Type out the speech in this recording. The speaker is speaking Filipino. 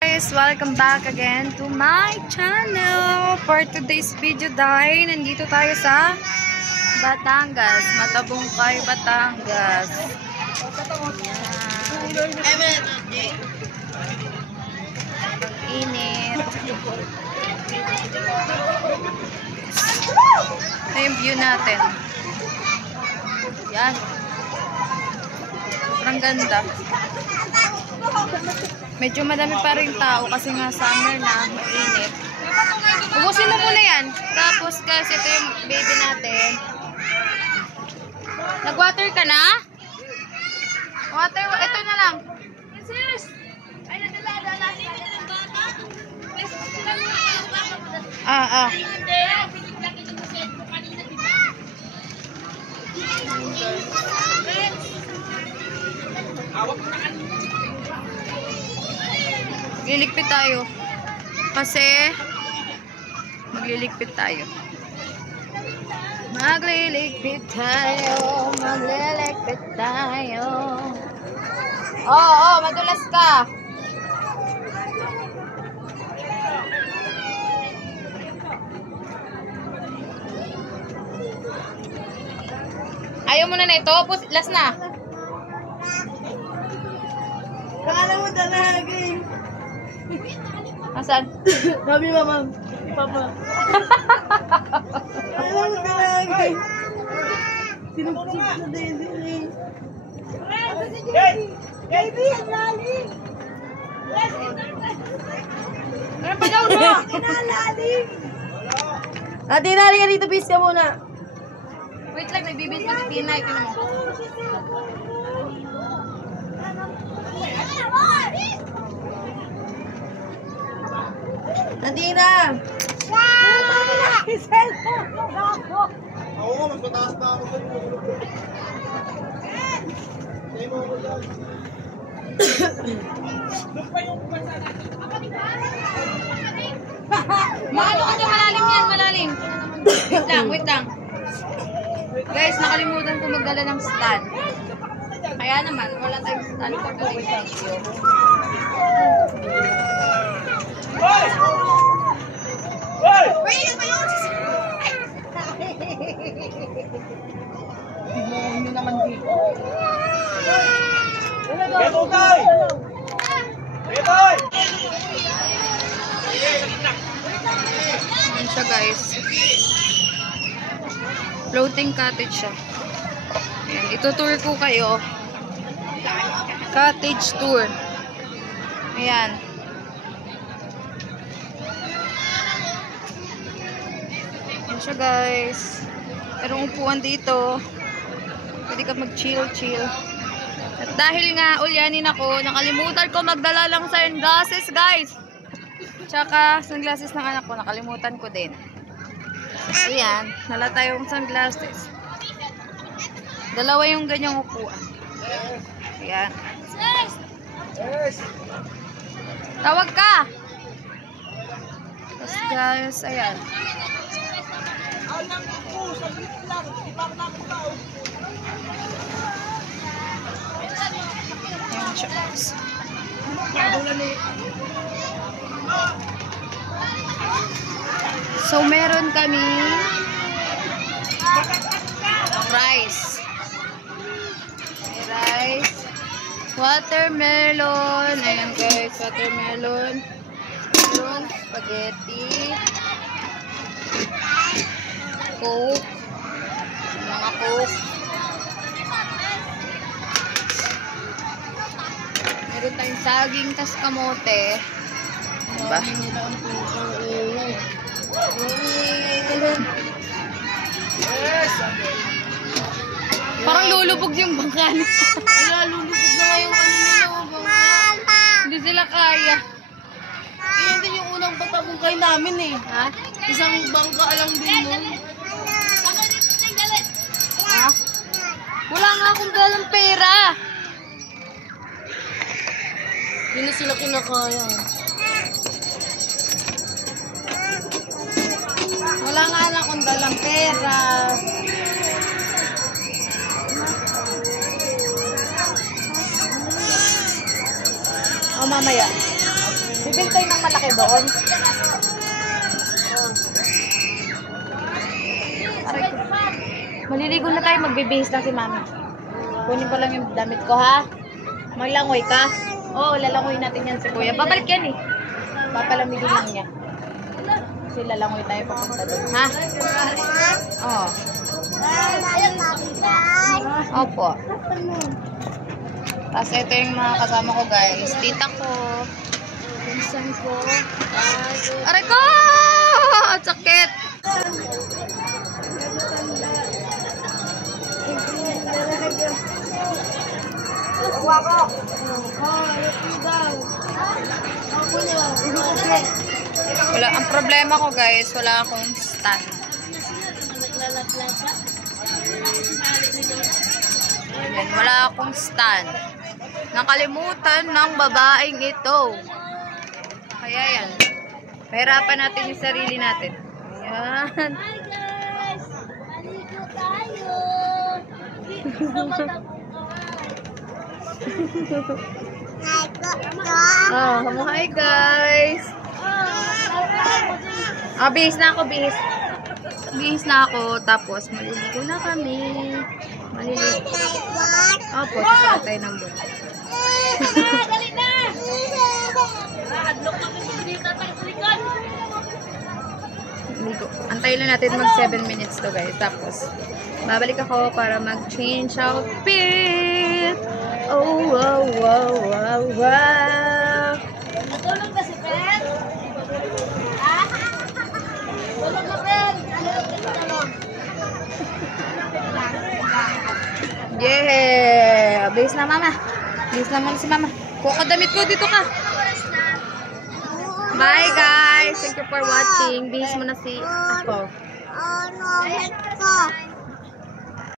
Guys, welcome back again to my channel. For today's video dahil nandito tayo sa Batangas, Matabungkay, Batangas. Init. Ito yung view natin. Yan. Sobrang ganda. Medyo madami pa rin tao kasi nga summer na, mainit. Ubusin mo muna yan. Tapos guys, ito yung baby natin. Nag-water ka na? Water, ito na lang. Magliligpit tayo. Kasi magliligpit tayo. Magliligpit tayo. Magliligpit tayo. Oo, madulas ka. Ayaw mo na ito. Last na. Kala mo talaga. Asan? Sabi mama, papa. Kala mo talaga. Sinupsip sa dede. Baby, ang lalim. Meron pa daw no? Inalalim. Ate, nali ka dito, bis ka muna. Wait lang, may bibis pa si Tina. Ito mo. Natina! Oo, mas mataas na ako. Maano ka dyan, malalim yan, malalim. Wait lang. Guys, nakalimutan ko magdala ng stand. Kaya naman, wala tayong stand pag video. Hoy! Hoy! Tignan nyo naman dito. Beto tayo! Beto! Ayan siya guys. Floating cottage siya. Ayan, itutour ko kayo. Cottage tour. Ayan. Ayan siya guys. Merong upuan dito. Pwede ka mag-chill. At dahil nga ulyanin ako, nakalimutan ko magdala ng sunglasses guys. Tsaka sunglasses ng anak ko, nakalimutan ko din. Ayan, nala tayong sunglasses. Dalawa yung ganyang upuan. Ayan. Tawag ka! Tapos guys, ayan. Ayan siya guys. So, meron kami rice. May rice. Watermelon. Ayan guys, watermelon. Meron spaghetti. Coke. Mga coke. Meron tayong saging tas kamote. Diba? Parang lulubog yung bangka nito. Wala, lulubog na nga yung bangka. Hindi sila kaya. Yan din yung unang patabungkay namin eh. Ha? Isang bangka lang din nun. Ha? Wala nga akong dalang pera. Hindi na sila kinakaya. Wala nga lang akong dalang pera. mamaya. malaki doon. Aray ko. Maliligo na tayo, magbibihis lang si mama. Kunin ko lang yung damit ko, ha? Maglangoy ka? Oo, lalangoy natin yan si kuya. Babalik yan eh. Papalamigin lang niya. Kasi lalangoy tayo papunta doon, ha? Oo. Opo. Tapos ito yung mga kasama ko, guys. Tita ko. Pinsan ko. Aray ko! Sakit! Wala, ang problema ko, guys, wala akong stand. Ayan, wala akong stand. Nakalimutan ng babaeng ito. Kaya yan. Pahirapan natin yung sarili natin. Ayan. Hi guys! Maligo tayo! Oh, hi guys! Bihis na ako, bihis. Bihis na ako, tapos maliligo na kami. Maliligo. Opo, sasakay tayo ng boat. Dali na! Hadlok kami sa dito tayo sa likod. Ligo. Antayin lang natin mag 7 minutes to, guys. Tapos, babalik ako para mag-change outfit. Oh, wow, wow, wow, wow. Natulog ka si Pen? Ha? Tulog ka Pen! Ano ka tulog? Yeah! Bihis na, mama. Bihis na muna si mama. Kuha damit ko, dito ka. Bye, guys. Thank you for watching. Bihis mo na si ako. Oh no,